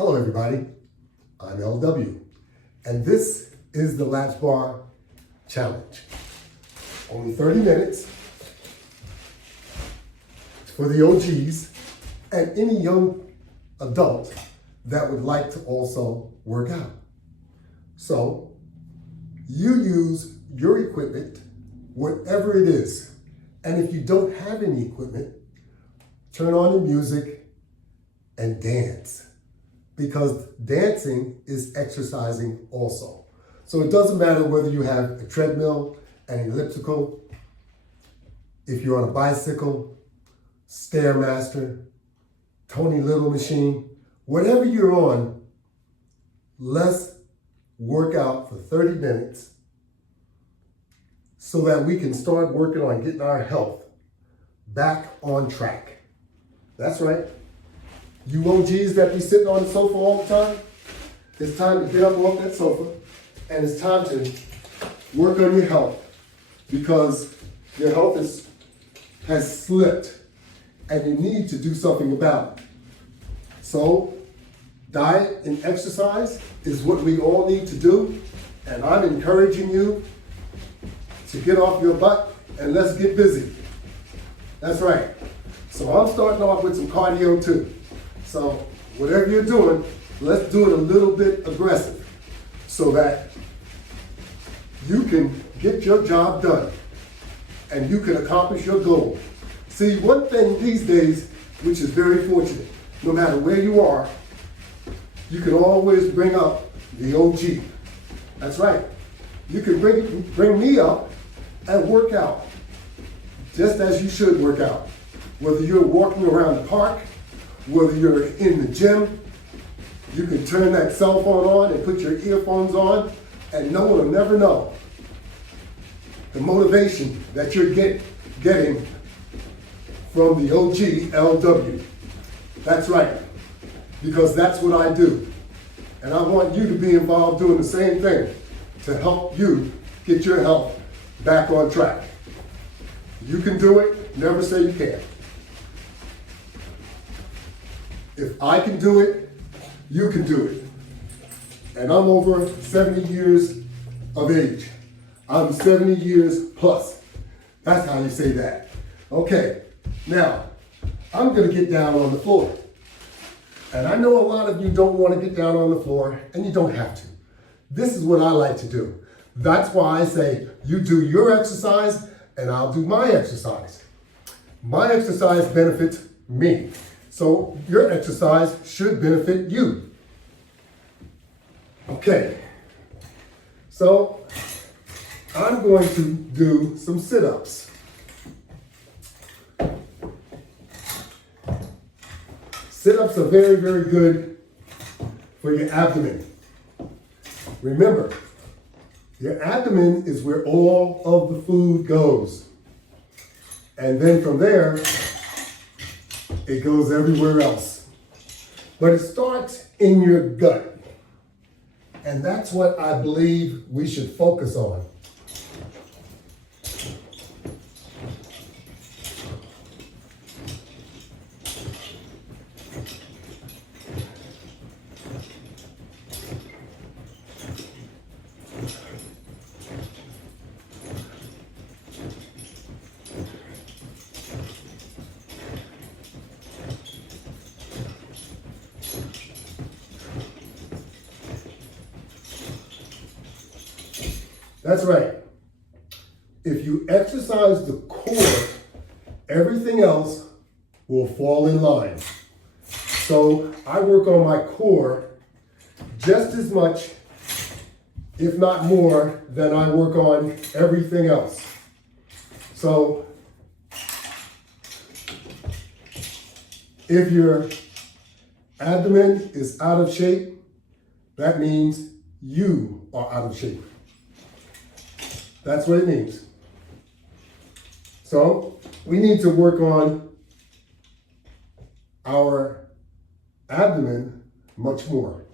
Hello everybody, I'm LW, and this is the Latch Bar Challenge. Only 30 minutes for the OGs and any young adult that would like to also work out. So you use your equipment, whatever it is, and if you don't have any equipment, turn on the music and dance. Because dancing is exercising also. So it doesn't matter whether you have a treadmill, an elliptical, if you're on a bicycle, Stairmaster, Tony Little machine, whatever you're on, let's work out for 30 minutes so that we can start working on getting our health back on track. That's right. You OGs that be sitting on the sofa all the time, it's time to get up off that sofa and it's time to work on your health because your health has slipped and you need to do something about it. So diet and exercise is what we all need to do, and I'm encouraging you to get off your butt and let's get busy. That's right. So I'm starting off with some cardio too. So whatever you're doing, let's do it a little bit aggressive so that you can get your job done and you can accomplish your goal. See, one thing these days, which is very fortunate, no matter where you are, you can always bring up the OG. That's right. You can bring me up and work out, just as you should work out. Whether you're walking around the park, whether you're in the gym, you can turn that cell phone on and put your earphones on and no one will never know the motivation that you're getting from the OG LW. That's right, because that's what I do. And I want you to be involved doing the same thing to help you get your health back on track. You can do it, never say you can't. If I can do it, you can do it. And I'm over 70 years of age. I'm 70 years plus. That's how you say that. Okay, now, I'm gonna get down on the floor. And I know a lot of you don't wanna get down on the floor, and you don't have to. This is what I like to do. That's why I say, you do your exercise, and I'll do my exercise. My exercise benefits me. So your exercise should benefit you. Okay, so I'm going to do some sit-ups. Sit-ups are very, very good for your abdomen. Remember, your abdomen is where all of the food goes. And then from there, it goes everywhere else. But it starts in your gut. And that's what I believe we should focus on. That's right. If you exercise the core, everything else will fall in line. So I work on my core just as much, if not more, than I work on everything else. So if your abdomen is out of shape, that means you are out of shape. That's what it means. So we need to work on our abdomen much more.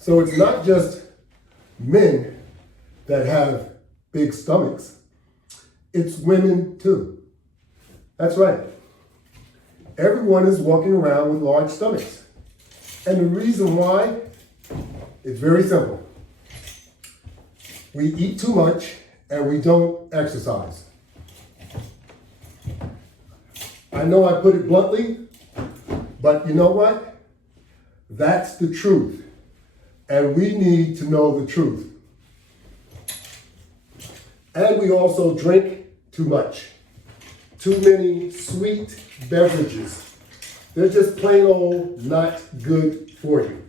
So it's not just men that have big stomachs. It's women too. That's right. Everyone is walking around with large stomachs. And the reason why is very simple. We eat too much and we don't exercise. I know I put it bluntly, but you know what? That's the truth. And we need to know the truth. And we also drink too much. Too many sweet beverages. They're just plain old not good for you.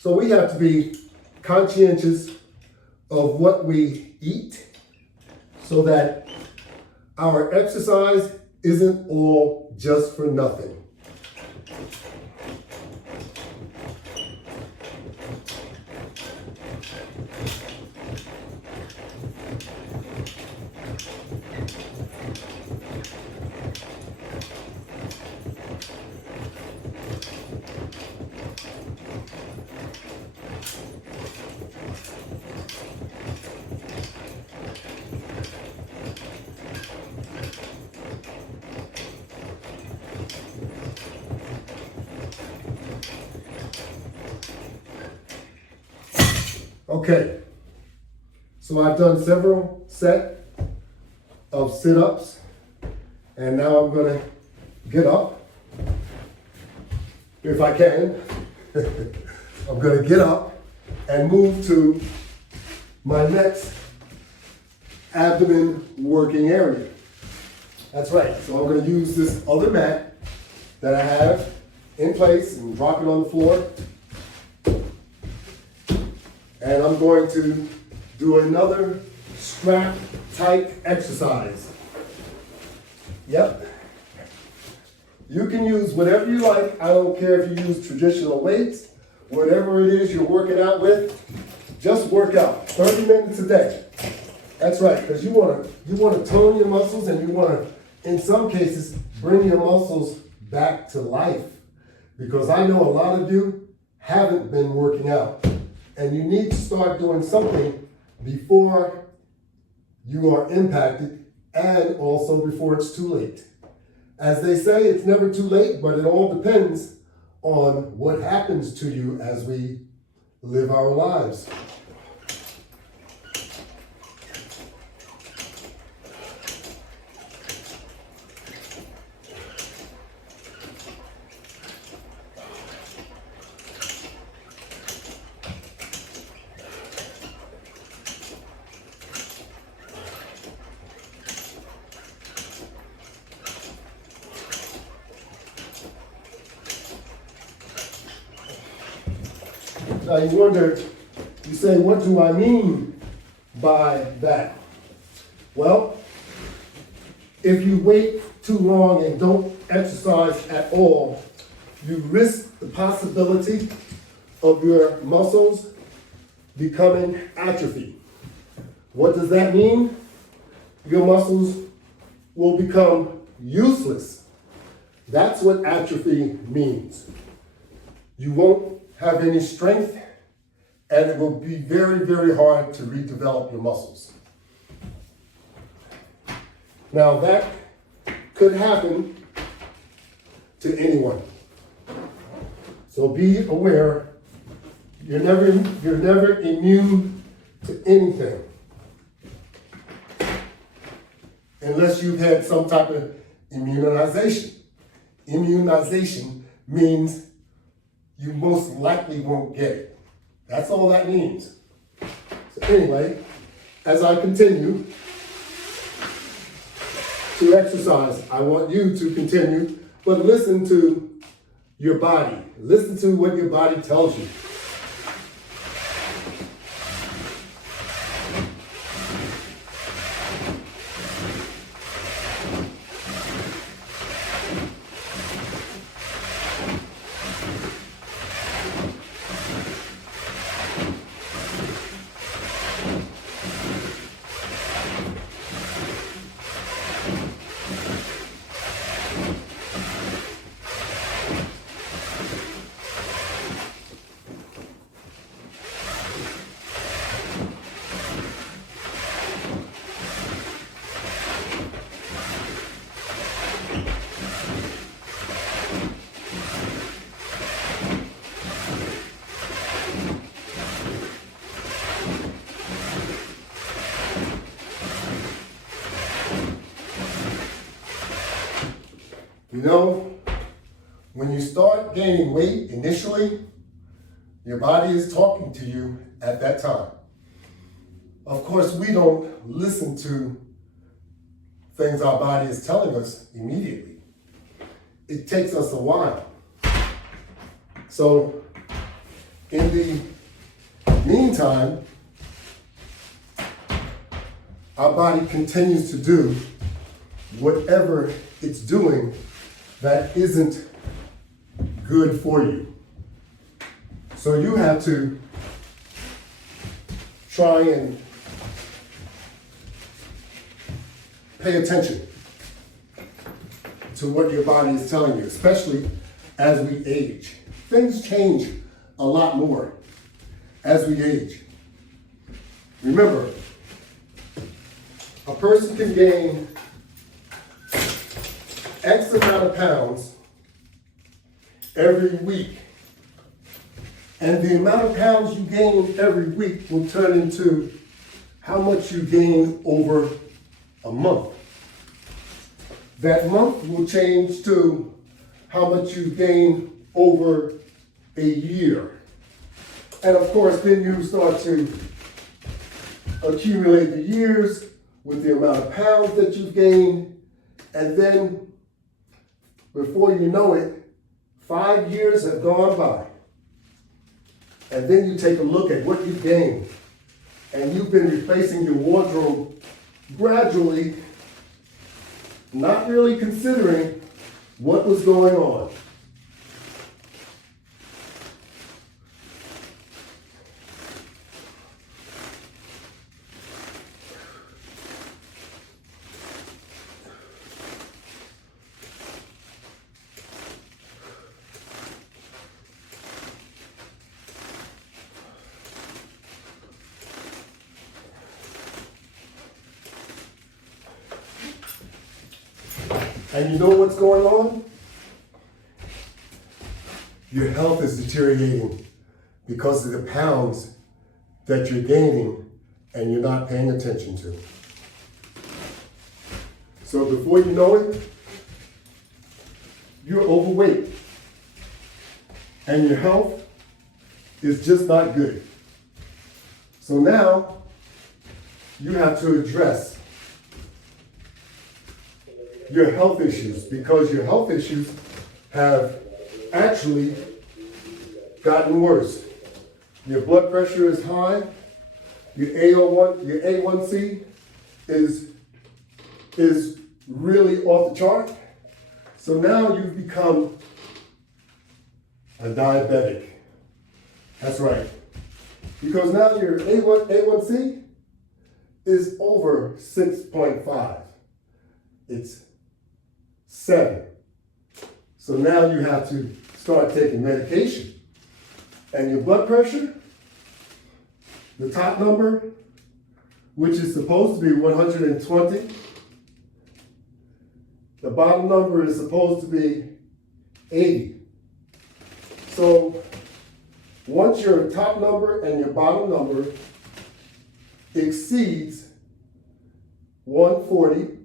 So we have to be conscientious of what we eat so that our exercise isn't all just for nothing. Okay, so I've done several sets of sit-ups, and now I'm gonna get up, if I can. I'm gonna get up and move to my next abdomen working area. That's right, so I'm gonna use this other mat that I have in place and drop it on the floor. And I'm going to do another strap type exercise. Yep. You can use whatever you like. I don't care if you use traditional weights, whatever it is you're working out with, just work out 30 minutes a day. That's right, because you want to tone your muscles, and you want to, in some cases, bring your muscles back to life. Because I know a lot of you haven't been working out. And you need to start doing something before you are impacted, and also before it's too late. As they say, it's never too late, but it all depends on what happens to you as we live our lives. Now you wonder, you say, what do I mean by that? Well, if you wait too long and don't exercise at all, you risk the possibility of your muscles becoming atrophy. What does that mean? Your muscles will become useless. That's what atrophy means. You won't have any strength, and it will be very, very hard to redevelop your muscles. Now that could happen to anyone. So be aware, you're never immune to anything. Unless you've had some type of immunization. Immunization means you most likely won't get it. That's all that means. So anyway, as I continue to exercise, I want you to continue, but listen to your body. Listen to what your body tells you. You know, when you start gaining weight initially, your body is talking to you at that time. Of course, we don't listen to things our body is telling us immediately. It takes us a while. So, in the meantime, our body continues to do whatever it's doing that isn't good for you. So you have to try and pay attention to what your body is telling you, especially as we age. Things change a lot more as we age. Remember, a person can gain X amount of pounds every week. And the amount of pounds you gain every week will turn into how much you gain over a month. That month will change to how much you gain over a year. And of course, then you start to accumulate the years with the amount of pounds that you've gained. And then, before you know it, 5 years have gone by. And then you take a look at what you've gained. And you've been replacing your wardrobe gradually, not really considering what was going on. And you know what's going on? Your health is deteriorating because of the pounds that you're gaining and you're not paying attention to. So before you know it, you're overweight and your health is just not good. So now you have to address your health issues, because your health issues have actually gotten worse. Your blood pressure is high, your A1C is really off the chart. So now you've become a diabetic. That's right. Because now your A1C is over 6.5. It's 7. So now you have to start taking medication. And your blood pressure, the top number, which is supposed to be 120, the bottom number is supposed to be 80. So once your top number and your bottom number exceeds 140,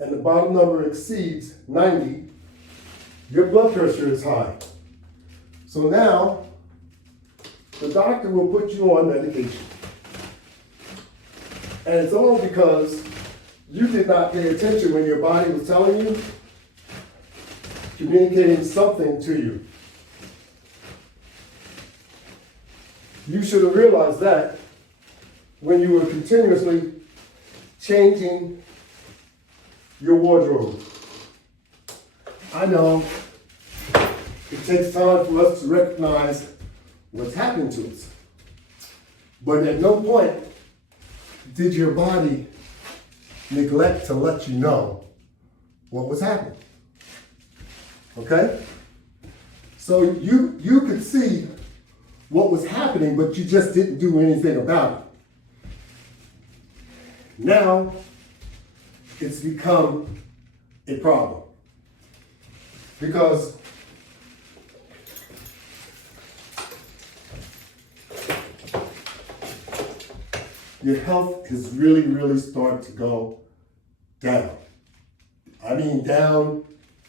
and the bottom number exceeds 90, your blood pressure is high. So now, the doctor will put you on medication. And it's all because you did not pay attention when your body was telling you, communicating something to you. You should have realized that when you were continuously changing your wardrobe. I know it takes time for us to recognize what's happening to us. But at no point did your body neglect to let you know what was happening. Okay? So you could see what was happening, but you just didn't do anything about it. Now, it's become a problem. Because your health is really starting to go down. I mean down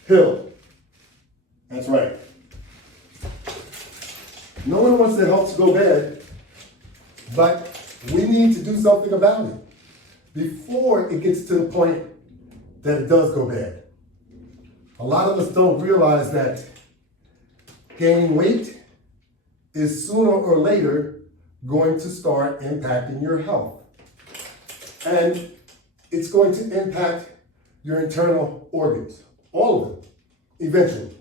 hill. That's right. No one wants their health to go bad, but we need to do something about it before it gets to the point that it does go bad. A lot of us don't realize that gaining weight is sooner or later going to start impacting your health. And it's going to impact your internal organs, all of them, eventually.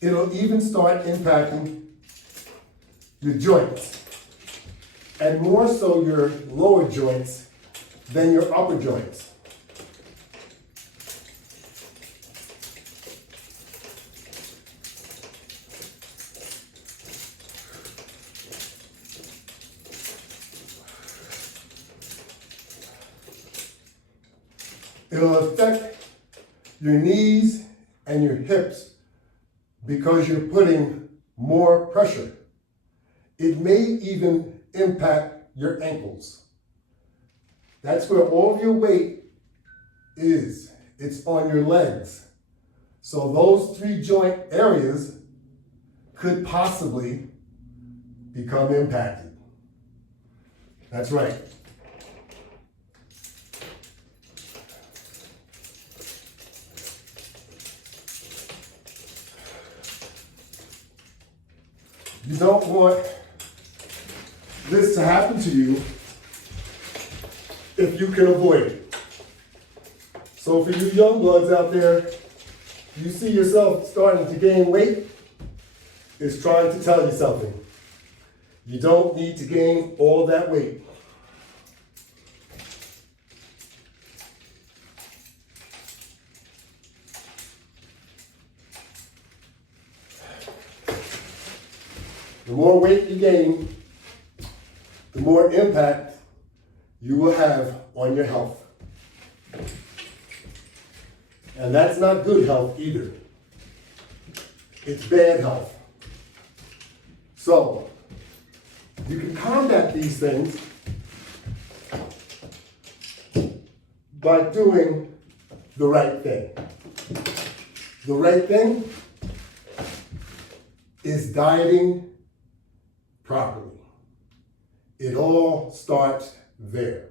It'll even start impacting your joints, and more so your lower joints than your upper joints. It'll affect your knees and your hips because you're putting more pressure. It may even impact your ankles. That's where all of your weight is. It's on your legs. So those 3 joint areas could possibly become impacted. That's right. You don't want this to happen to you if you can avoid it. So for you young bloods out there, you see yourself starting to gain weight, it's trying to tell you something. You don't need to gain all that weight. The more weight you gain, the more impact you will have on your health. And that's not good health either. It's bad health. So, you can combat these things by doing the right thing. The right thing is dieting properly. It all starts there.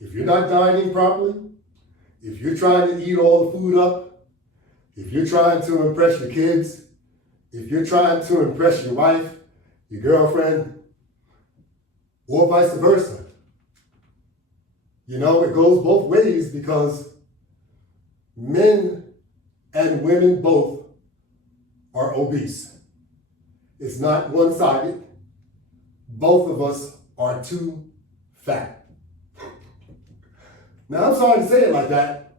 If you're not dieting properly, if you're trying to eat all the food up, if you're trying to impress your kids, if you're trying to impress your wife, your girlfriend, or vice versa, you know, it goes both ways because men and women both are obese. It's not one-sided. Both of us are too fat. Now, I'm sorry to say it like that,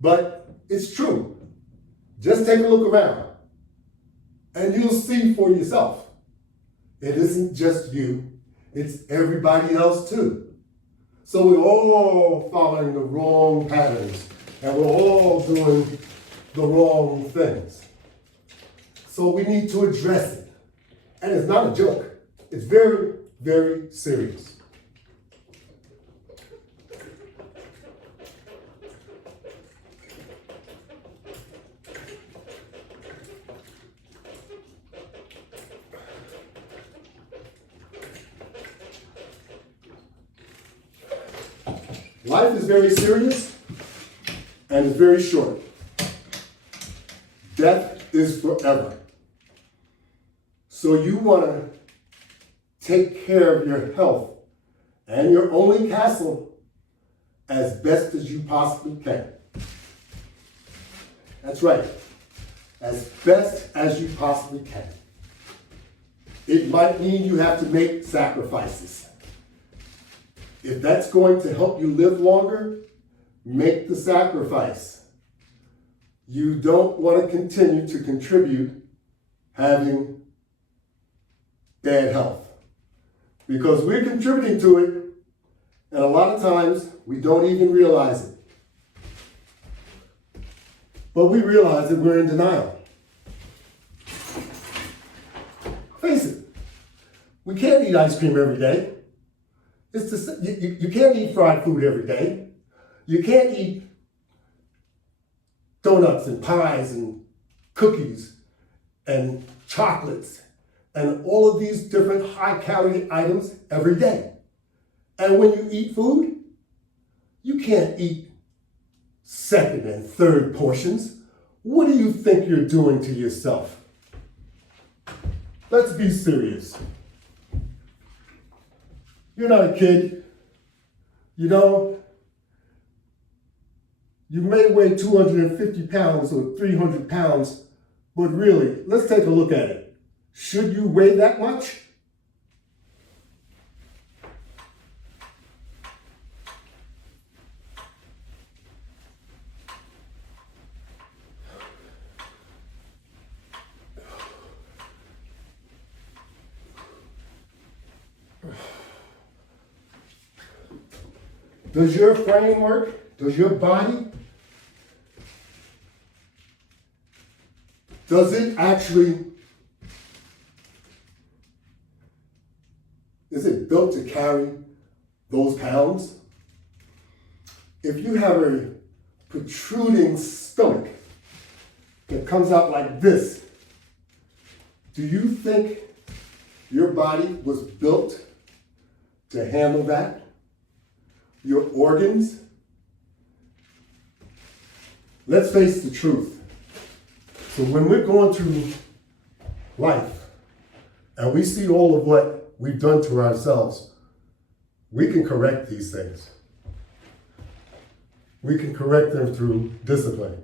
but it's true. Just take a look around, and you'll see for yourself. It isn't just you, it's everybody else too. So we're all following the wrong patterns, and we're all doing the wrong things. So we need to address it. And it's not a joke. It's very, very serious. Life is very serious and it's very short. Death is forever. So you want to take care of your health and your only castle as best as you possibly can. That's right, as best as you possibly can. It might mean you have to make sacrifices. If that's going to help you live longer, make the sacrifice. You don't want to continue to contribute having bad health, because we're contributing to it, and a lot of times we don't even realize it. But we realize that we're in denial. Face it, we can't eat ice cream every day. You can't eat fried food every day. You can't eat donuts and pies and cookies and chocolates and all of these different high-calorie items every day. And when you eat food, you can't eat second and third portions. What do you think you're doing to yourself? Let's be serious. You're not a kid. You know, you may weigh 250 pounds or 300 pounds, but really, let's take a look at it. Should you weigh that much? Does your framework, does your body, does it actually, is it built to carry those pounds? If you have a protruding stomach that comes out like this, do you think your body was built to handle that? Your organs? Let's face the truth. So when we're going through life and we see all of what we've done to ourselves, we can correct these things. We can correct them through discipline.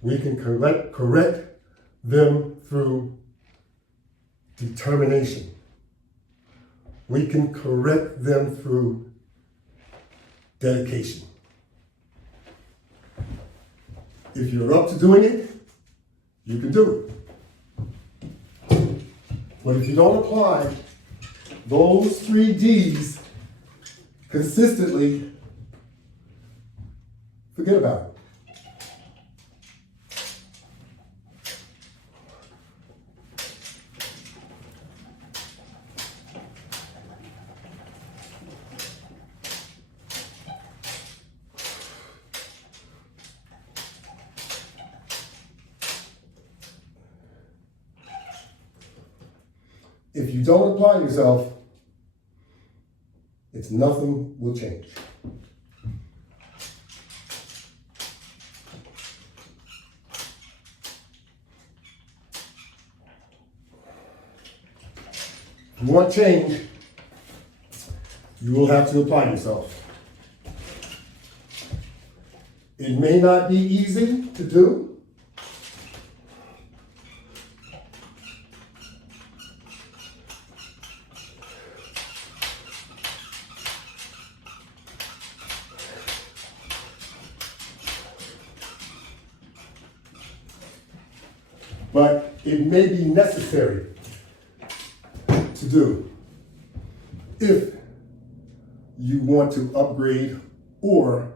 We can correct them through determination. We can correct them through dedication. If you're up to doing it, you can do it. But if you don't apply those 3 Ds consistently, forget about it. If you don't apply yourself, it's nothing will change. If you want change, you will have to apply yourself. It may not be easy to do. But it may be necessary to do if you want to upgrade or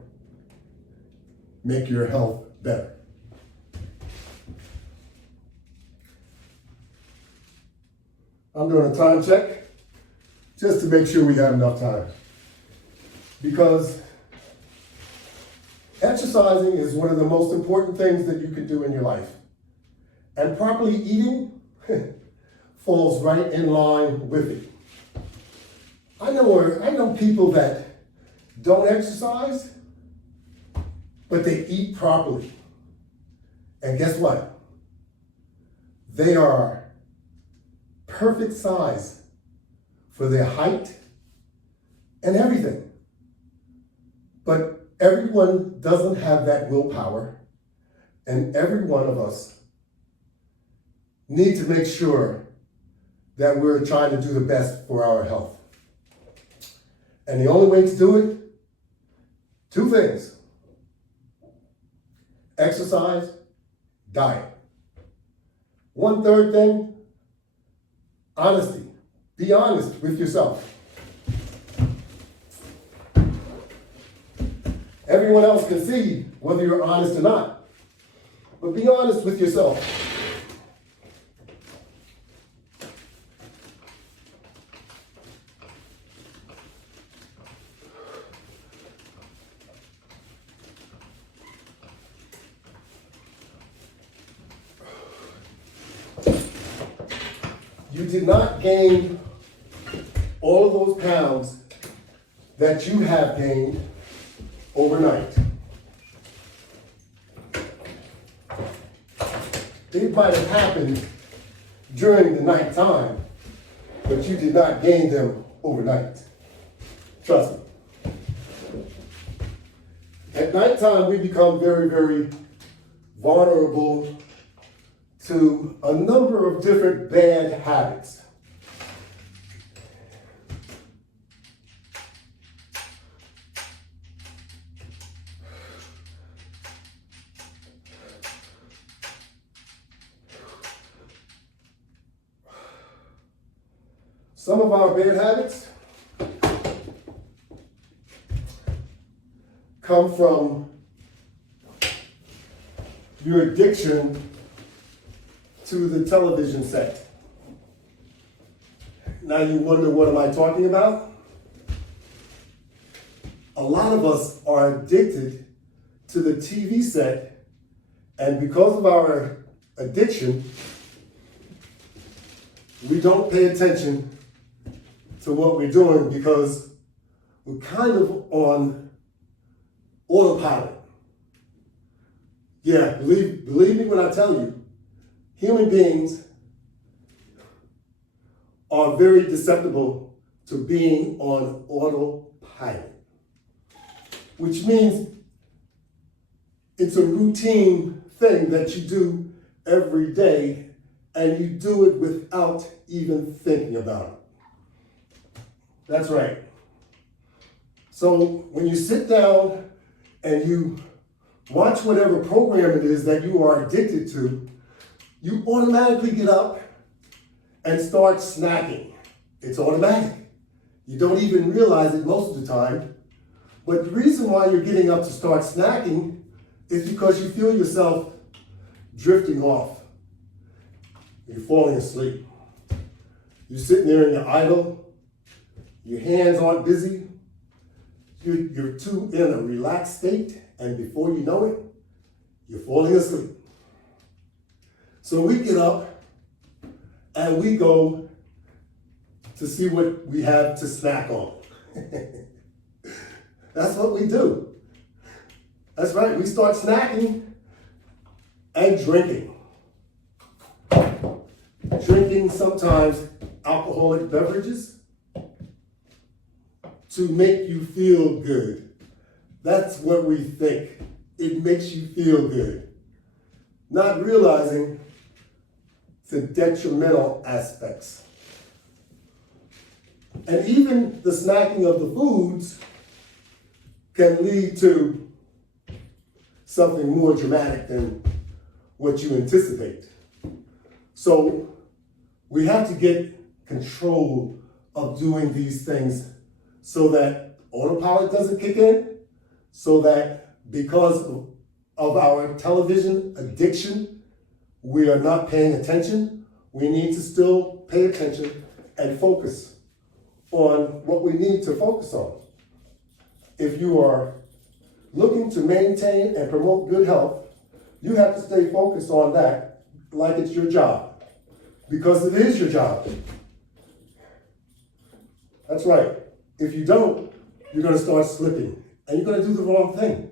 make your health better. I'm doing a time check just to make sure we have enough time, because exercising is one of the most important things that you can do in your life. And properly eating falls right in line with it. I know people that don't exercise, but they eat properly. And guess what? They are perfect size for their height and everything. But everyone doesn't have that willpower, and every one of us need to make sure that we're trying to do the best for our health. And the only way to do it, 2 things: exercise, diet. 1/3 thing, honesty. Be honest with yourself. Everyone else can see whether you're honest or not, but be honest with yourself. You did not gain all of those pounds that you have gained overnight. It might have happened during the night time, but you did not gain them overnight. Trust me. At nighttime, we become very, very vulnerable to a number of different bad habits. Some of our bad habits come from your addiction to the television set. Now you wonder, what am I talking about? A lot of us are addicted to the TV set, and because of our addiction, we don't pay attention to what we're doing because we're kind of on autopilot. Yeah, believe me when I tell you, human beings are very susceptible to being on autopilot, which means it's a routine thing that you do every day, and you do it without even thinking about it. That's right. So when you sit down and you watch whatever program it is that you are addicted to, you automatically get up and start snacking. It's automatic. You don't even realize it most of the time. But the reason why you're getting up to start snacking is because you feel yourself drifting off. You're falling asleep. You're sitting there and you're idle. Your hands aren't busy. You're too in a relaxed state, and before you know it, you're falling asleep. So we get up and we go to see what we have to snack on. That's what we do. That's right, we start snacking and drinking. Drinking sometimes alcoholic beverages to make you feel good. That's what we think. It makes you feel good. Not realizing the detrimental aspects. And even the snacking of the foods can lead to something more dramatic than what you anticipate. So we have to get control of doing these things so that autopilot doesn't kick in, so that because of our television addiction, we are not paying attention. We need to still pay attention and focus on what we need to focus on. If you are looking to maintain and promote good health, you have to stay focused on that like it's your job, because it is your job. That's right. If you don't, you're going to start slipping and you're going to do the wrong thing.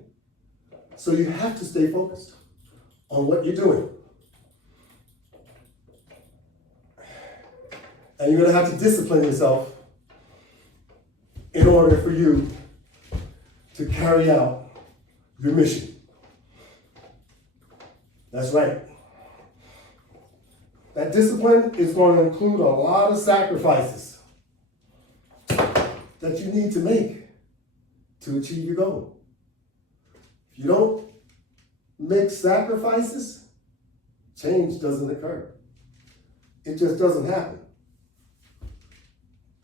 So you have to stay focused on what you're doing. And you're going to have to discipline yourself in order for you to carry out your mission. That's right. That discipline is going to include a lot of sacrifices that you need to make to achieve your goal. If you don't make sacrifices, change doesn't occur. It just doesn't happen.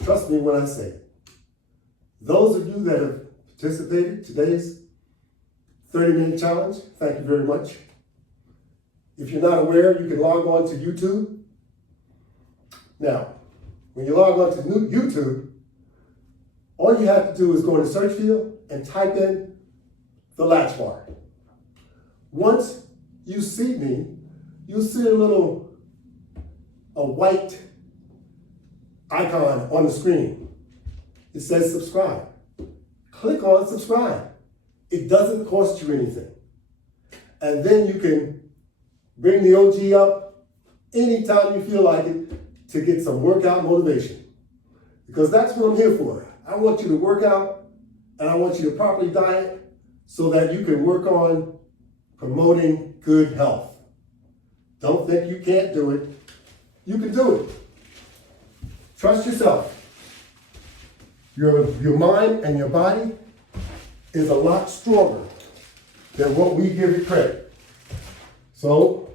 Trust me when I say it. Those of you that have participated in today's 30-minute challenge, thank you very much. If you're not aware, you can log on to YouTube. Now, when you log on to YouTube, all you have to do is go in the search field and type in the Latch Bar. Once you see me, you'll see a white icon on the screen. It says subscribe. Click on subscribe. It doesn't cost you anything. And then you can bring the OG up anytime you feel like it to get some workout motivation. Because that's what I'm here for. I want you to work out and I want you to properly diet so that you can work on promoting good health. Don't think you can't do it. You can do it. Trust yourself. Your mind and your body is a lot stronger than what we give it credit. So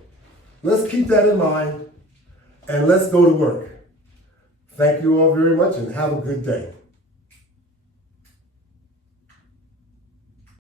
let's keep that in mind and let's go to work. Thank you all very much and have a good day.